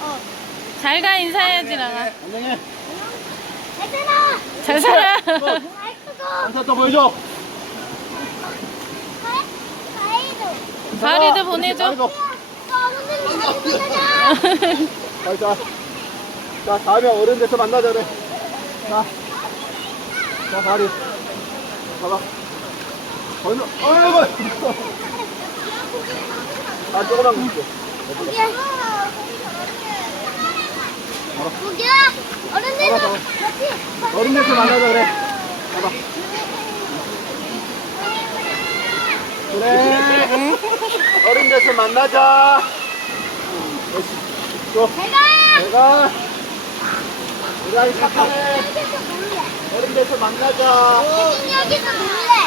어. 잘가 인사해야지 나가 안녕해 잘 살아 잘 살아 잘살또 어. 보여줘 가리도 바이, 보내줘 자, 자, 자, 다음에 어른 데서 만나자 래 그래. 자, 자, 다리 가봐 어이구 아, 조랑만고 <거. 거. 웃음> 봐봐. 야 어른들도 어른들도 만나자 그래. 가봐봐. 그래. 어른들서 만나자. 또. 내가. 내가. 우리 아이 착하 어른들서 만나자. 어?